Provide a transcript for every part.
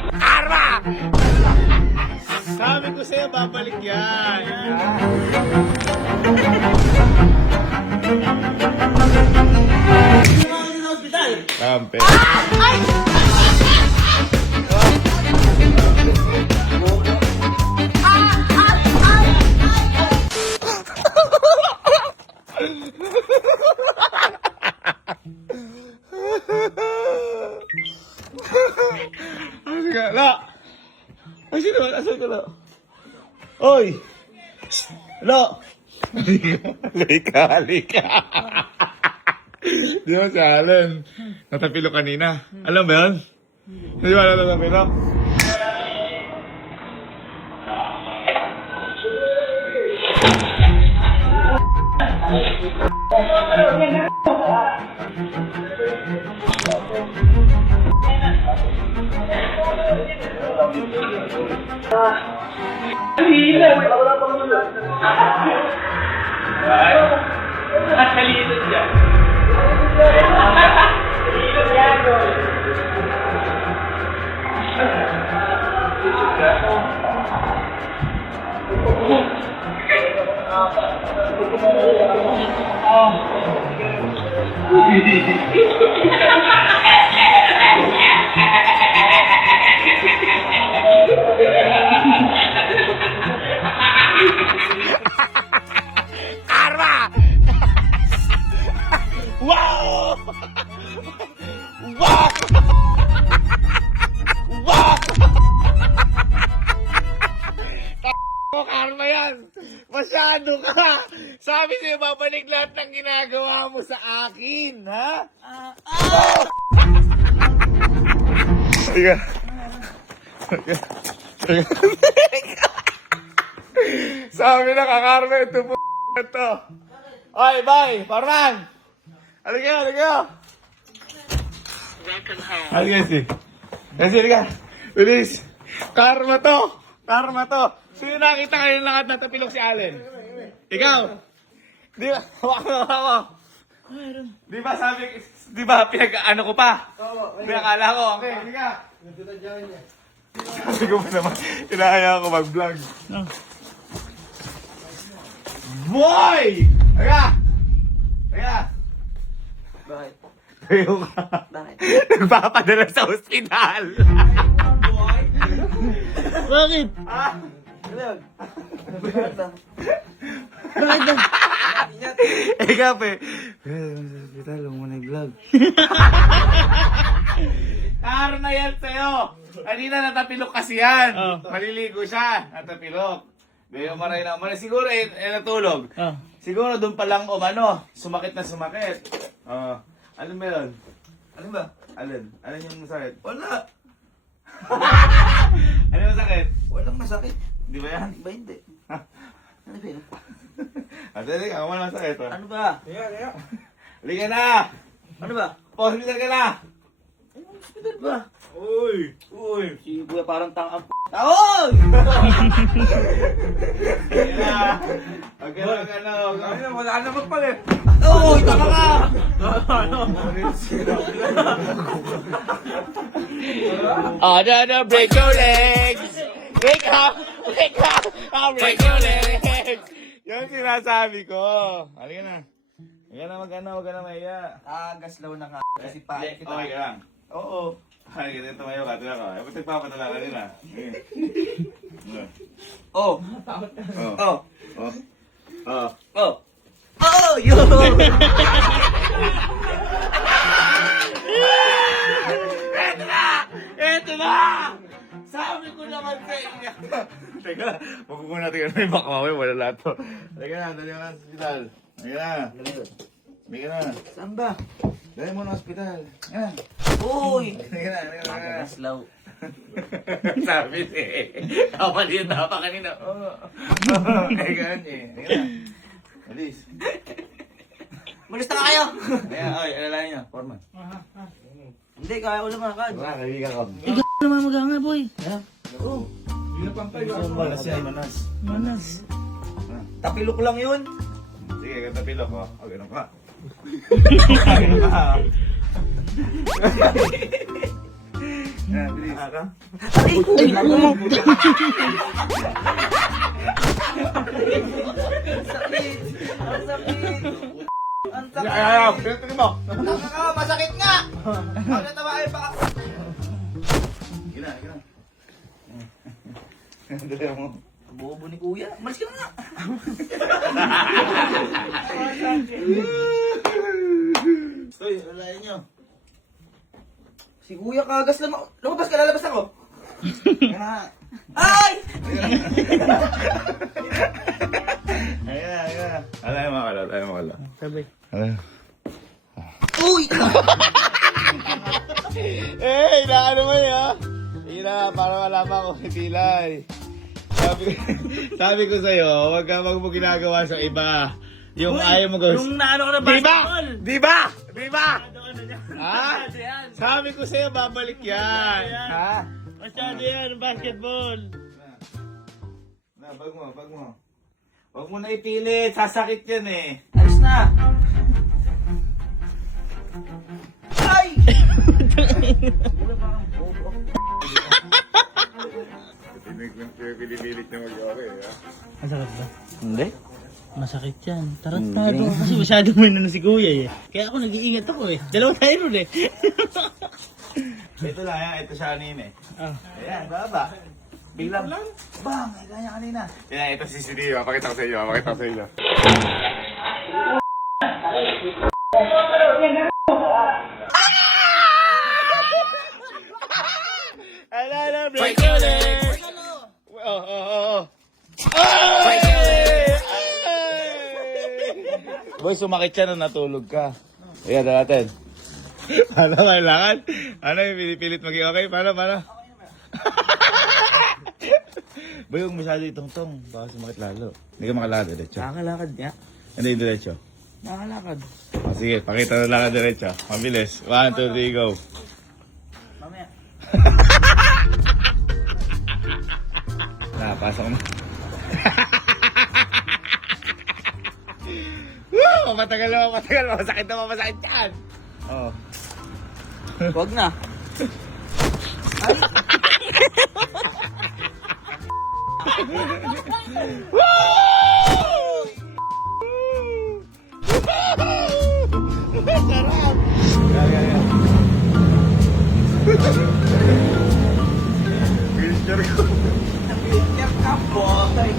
Karma! Sabi ko sa'yo, babalik yan. Kampe. Sige, la! Ay, sino? Asan ka, la? Oy! Lo! Halika! Di ba si Allen? Natapilo kanina. Alam ba yun? Di ba natapilo? Karma! Wow! Wow! Wow! Karma yan! Masyado ka! Sabi sa'yo, babalik lahat ng ginagawa mo sa akin, ha? Sige. Sabi na kakarma ito po ito. Oy, bye! Parman! Halika, halika! Halika, si. Kasi, halika. Bilis! Karma to! Karma to! Sino nakita kayo lahat na tapilok si Allen? Ikaw! Di ba? Hawa. Di ba sabi, di ba pinag-ano ko pa? Pinakala ko. Okay, halika. Sabi ko pa naman, inahaya ko mag-vlog. Boy! Halika! Halika! Bakit? Tayo ka. Bakit? Nagpapadala sa ospital. Bakit? Ano yun? Bakit ba? Bakit na? Ikaw pe. Sa ospital, huwag mo na i-vlog. Karma yan sa'yo. Kanina natapilok kasi yan. Maliligo siya. Natapilok. Ngayon maray na maray. Siguro natulog. Siguro doon pa lang sumakit na sumakit. Alin ba yun? Ano ba? Alin? Alin yung sakit? Wala. Ano yung sakit? Walang masakit. Di ba yan? Ba hindi? Ano ba yun? Dali ka, wala sakit. Ano ba? Halika na! Ano ba? Hospital ka na! Hospital ba? Uy! Si Kuya parang tangang Oy! Wala naman pala eh. Oy! Tama ka! Break your legs! Break up! Break up! Break your legs! Yan sinasabi ko. Halika na. Huwag ka na mahiya. Gaslaw na nga. Kasi pa. Okay ka lang. Oo. Ay, ganito tumayo ka. Tula ka. Eh, ba't nagpapadala ka nila? Oh. Oh. Oh. Oh. Oh. Oh! Yun! Eto na! Sabi ko naman sa inyo. Teka, wag ko muna tingnan. May baka mamaya wala lahat to. Teka na, dali mo na sa hospital. Teka na. Teka na. Saan ba? Dali mo na sa hospital. Yan. Uy! Teka na. Gaslaw. Sabi eh. Kapalito na pa kanina. Teka na eh. Teka na. Alis. Malis na kayo! Ayan, oy, alalayan niyo. Forman. Hindi, kaya ko lumakad. Wala, kaibigan ko. Ikaw naman mag-anga, boy. Oo. Manas yan, manas. Manas. Tapilok lang yun. Sige, katapilok ko. O, ganun ka. Yan, bilis. Ay, naku mo. Ang sakit. Ang sakit. Ay, pinutin mo. Masakit nga. Ano tawain pa ako? Gila. Dali mo. Bobo ni kuya. Malis ka na nga. Stoy, lalayan nyo. Si kuya kagas lang. Lumabas ka, lalabas ako. Ay! Ayan. Alay mo kala. Sabi. Alay. Uy! Eh, inaano mo ya? Ina, para wala pa akong itilay. Sabi ko sa'yo, huwag ka mo ginagawa sa iba. Yung ayaw mo gawin. Yung naano ka na basketball. Di ba? Ha? Sabi ko sa'yo, babalik yan. Ha? Masyado yan, basketball. Bag mo. Huwag mo na ipilit, sasakit yan eh. Alis na. Ay! Siguro parang bobo. Pinipilit na mag-okay, ha? Masakit ba? Hindi. Masakit yan. Tarantado. Kasi masyadong may si kuya eh. Kaya ako nag-iingat ako eh. Dalawa tayo nun eh. Ito lang yan, ito siya kanina eh. Ah. Ayan, baba. Biglang, bang, may kanya kanina. Yan, ito si CCTV, mapakita ko sa inyo, Ala, break your leg! Oh. Ay! Boy, sumakit siya nung natulog ka. Ayan, natin. Ano kailangan? Ano yung pinipilit maging okay? Paano? Boy, huwag masyado itong-tong. Baka sumakit lalo. Hindi ka makalakad, diretso. Nakakalakad niya. Hindi, diretso. Nakakalakad. Oh, sige, pakita na lang diretso. Mabilis. 1, 2, 3, go. Mamaya. Pasok na. Woo! Matagal. Masakit yan. Oh. Huwag na. Ay! Sarap! Yeah. Picture ko. Picture ka, boy!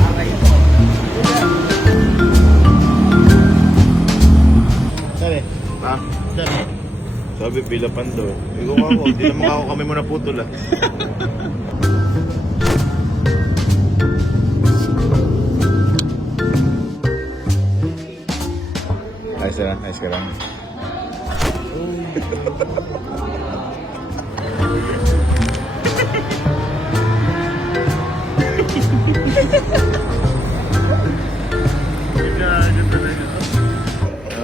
Aray. Sari? Ha? Sari? Sabi, pila pando. Ikaw ako, hindi naman ako kami mo naputol ah. Ayos ka lang.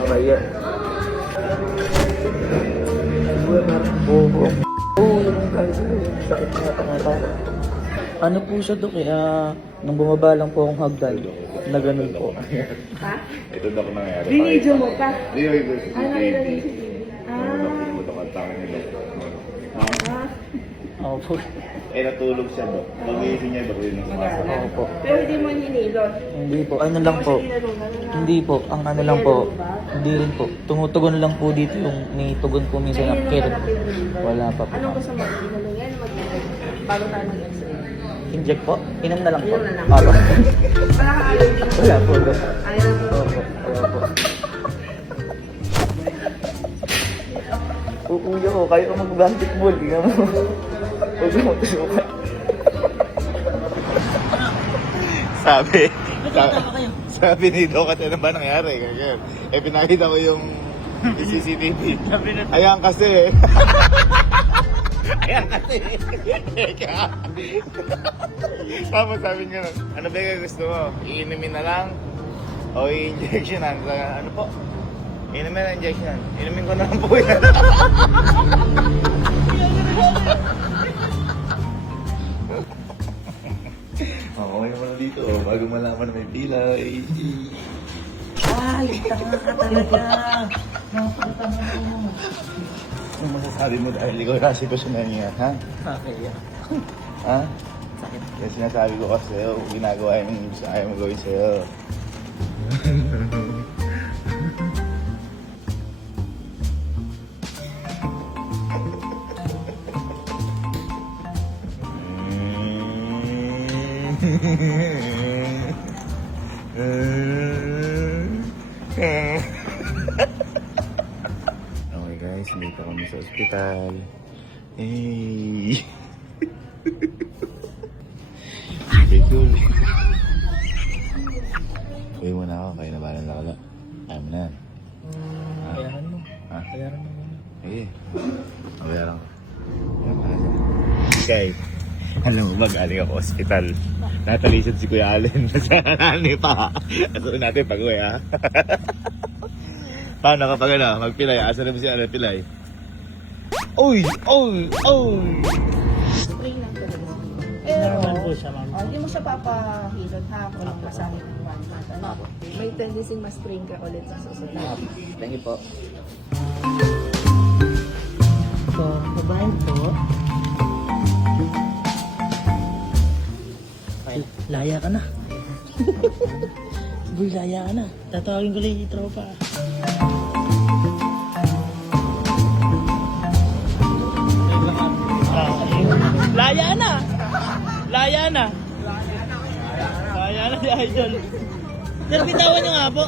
Kaya. Ano po siya to kaya nung bumaba lang po akong hagdan na ganun po. Ito daw kung nangyari. Binidyo mo pa? Hindi ko ito si Ano CCTV. yung CCTV? Ito ang tangan nila. Ako po. Eh, natulog siya do. Pag-iising niya do, yun ang sumasakit. Ako po. Pero hindi mo hinilot. Hindi po. Ano lang po. Hindi po. Ang ano lang po. Hindi rin po. Tumutugon lang po dito yung may tugon po minsan na kirot. Wala pa po. Anong gusto mo? Inulong yan? Bago tayo mag-x-ray. Inject po? Inom na lang po. Inom na lang. Opo. Wala ka allergy? Wala po. Ayaw mo. Opo. Wala po. Kuya ko, kayo ka mag-basketball. Tingnan mo. Huwag mo tusukan. Sabi ni Doc at ano ba nangyari? Ganyan. Eh, pinakita ko yung CCTV. Ayan kasi. Tapos sabi niya, ano ba yung gusto mo? Iinumin na lang? O i-injectionan? Ano po? Inumin na injection. Inumin ko na lang po yan. Okay naman na dito. Bago malaman na may pila. Ay, tanga ka talaga. Nakakatanga mo. Ano masasabi mo dahil ikaw na sitwasyon na niya, ha? Okay, yeah. Ha? Sakit. Kasi sinasabi ko kasi sa'yo, ginagawa yung gusto ayaw mo gawin sa'yo. Okay guys, dito kami sa ospital. Hey! Okay, cool. Uwi mo na ako, kayo na balang lakala. Kaya mo na. Bayaran mo. Ha? Bayaran mo muna. Sige. Mabayaran ko. Okay. Alam mo ba, galing ako ospital. Natalisod si Kuya Allen. Nasarani pa. Asuun natin pag-uwi, ha? Paano kapag ano? Magpilay. Asa na mo si Allen pilay? Uy! Uy! Uy! Spring lang talaga siya. Normal po siya, ma'am. Hindi mo siya papahilot ha. Walang masakit ng one month. Ano? May tendency ma-spring ka ulit sa susunod. Thank you po. So, babae po. Laya ka na. Boy, laya ka na. Tatawagin ko lang yung tropa. Laya na! Laya na! Laya na si Idol. Sir, bitawan nyo nga po.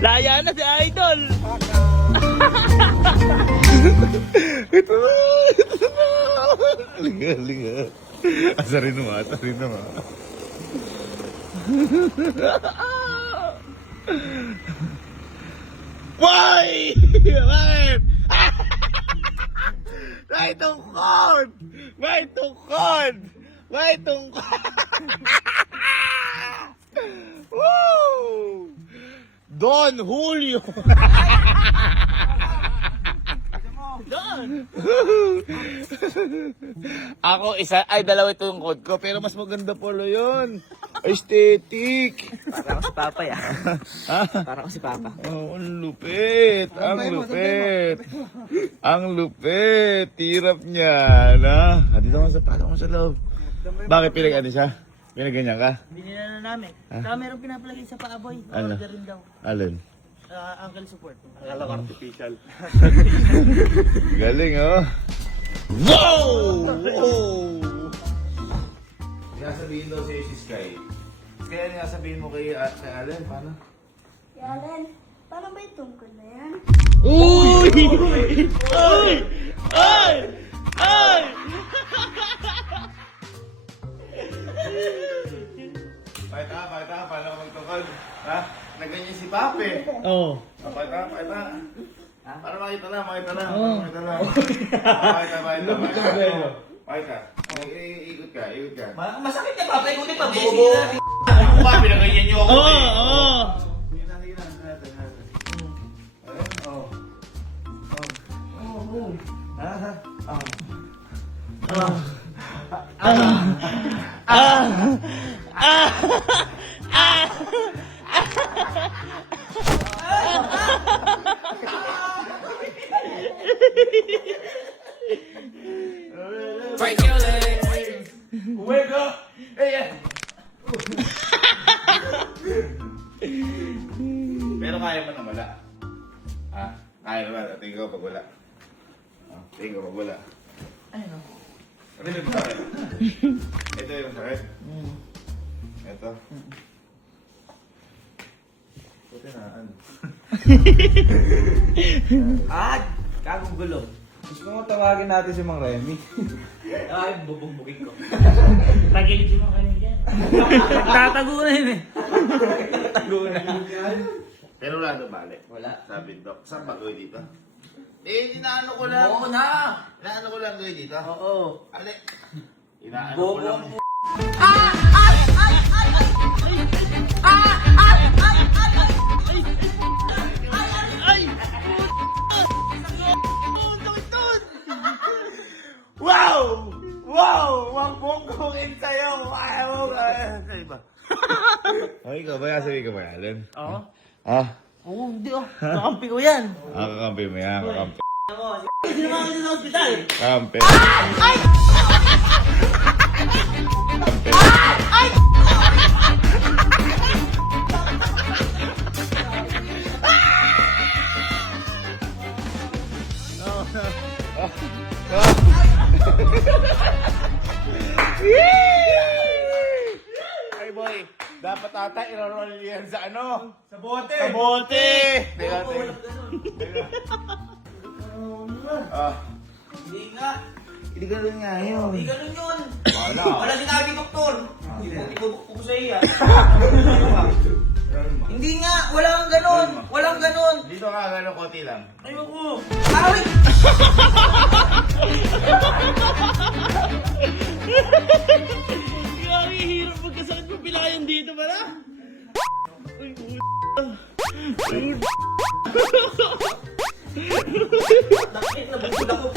Laya na si Idol. Ito na! Ito na! Liga, liga. Asarin mo, asarin mo. Why? Bakit? May tungkod! May tungkod! May tungkod! Woo! Don Julio! Ako dalawa itong code ko, pero mas maganda pala yun. Aesthetic. Parang si Papa ya. Ha? Parang si Papa. Oh, ang lupit. Ang lupit. Ang lupit. Tirap niya, na. Dito mo sa pasok mo sa loob. Bakit pinag-ano siya? Pinaganyan ka? Binila na namin. Saka meron pinapalagay sa paaboy. Ano? Order rin daw. Alin? Ankle support. Akala ko artificial. Galing, oh. Wow! Wow! Kaya sabihin daw sa'yo si Sky. Kaya nga sabihin mo kay Allen, paano? Yalen, paano ba yung tungkol na yan? Uy! Ay! Ay! Ay! Pakita, paano ka magtungkol? Ha? Naganyan si Pape. Oo. Pakita. Para makita na. Oo. Pakita. Ikot ka. Masakit na Papa, ikutin pa. Ako ba, pinaganyan niyo ako. Oo, oo. Sige na. Wake up! Hey! Pero kaya mo na wala. Ha? Kaya naman. Tingin ko pag wala. Tingin ko pag wala. Ano? Ano yung sakit? Ito yung sakit. Ito. Buti na, ano? Kagong gulo. Gusto mo tawagin natin si Mang Remy? Ay, bubugbugin ko. Tagilid yung mga kanya dyan. Nagtatago na yun eh. Pero wala na balik. Wala. Sabi Doc, saan ba gawin dito? Inaano ko lang. Oo na. Inaano ko lang gawin dito. Oo. Ali. Inaano ko lang. Wow! Wow! Wag mong gawin sa'yo! Ayaw mo! Sa'yo ba? Okay ka ba? Sabi ka ba, Allen? Oo. Ah? Oo, hindi oh. Kakampi ko yan. Kakampi mo yan, kakampi. Hindi naman ako sa hospital. Kakampi. Ay boy, dapat ata i-roll yan sa ano? Sa bote! Sa bote! Teka. Hindi nga. Hindi ganun nga yun. Hindi ganun yun. Wala. Wala sinabi, doktor. Ibubukpo ko sa iya. Hindi nga. Walang ganun. Walang ganun. Dito ka gano'n konti lang. Ayoko. Ay! Grabe, hirap magkasakit mo pilayan dito pala. Ay, Nakit na bukod ako.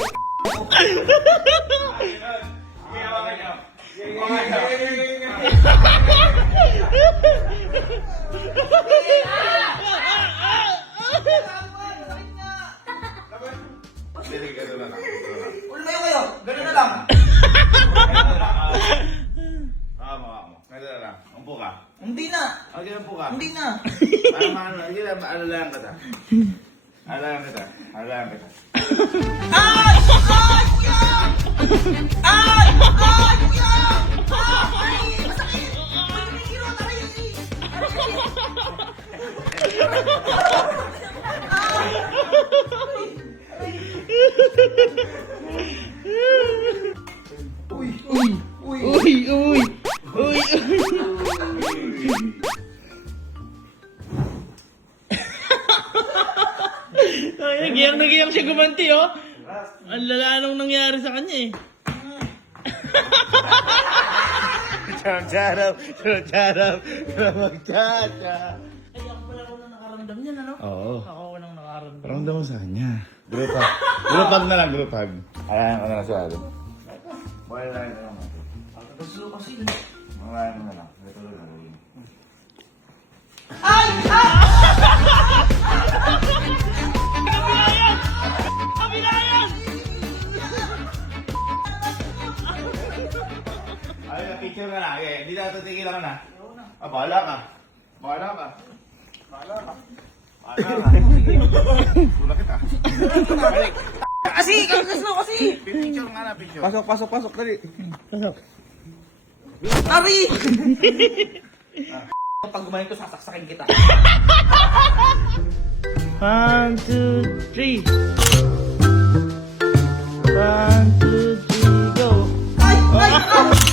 Ulmayo kayo. Ganun na lang. Ito na lang. Umpo ka. Hindi na. Okay, umpo ka. Hindi na. Alalayan kita. Alalayan kita. Alalayan kita. Ay! Ay! Ay! Ay! Ay! Masakit! Pagkikiro na kayo eh! Ay, nagiyang siya gumanti, oh. Ang lala nung nangyari sa kanya, eh. Charap. Magchacha. Ay, ako pala ako nang nakaramdam niyan, ano? Oo. Ako nang nakaramdam. Paramdam mo sa kanya. Group hug. Group hug na lang, group hug. Alayan ko na lang siya. Wala lang na lang. Gusto kasi. Wala na lang. Ito lang. Ay! Ay! Kabilayan! Ay, na-picture ka na. Okay, hindi na ito tigilan ka na. Ah, bahala ka. Bahala ka. Sige. Tulak kita. Balik. Kasi! Kasi! Kasi! Picture nga na, picture. Pasok, dali. Ari! Pag gumahin ko, sasaksakin kita. 1, 2, 3. 1, 2, 3, go! Ay! Ay! Ay!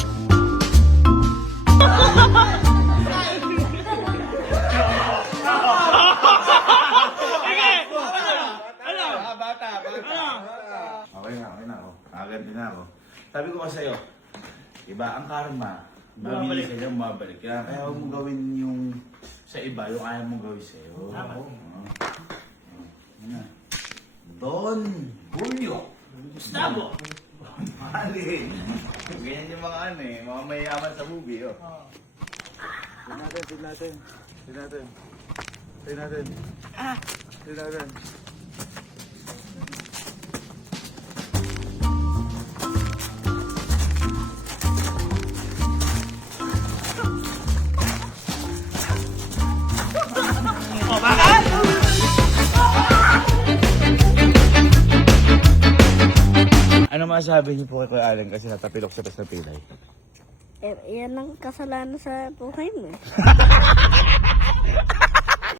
Bata. Okay na ako. Agad din ako. Sabi ko kasi sa'yo, iba ang karma. Mabilis ka dyan, mabalik. Kaya huwag mong gawin yung sa iba, yung ayaw mong gawin sa'yo. Don Julio Gustavo! Mali. Ganyan yung mga mga mayayaman sa movie. Tignan natin. Ano masasabi niyo po kay Kuya Allen kasi natapilok siya sa pilay? Yan ang kasalanan sa buhay mo.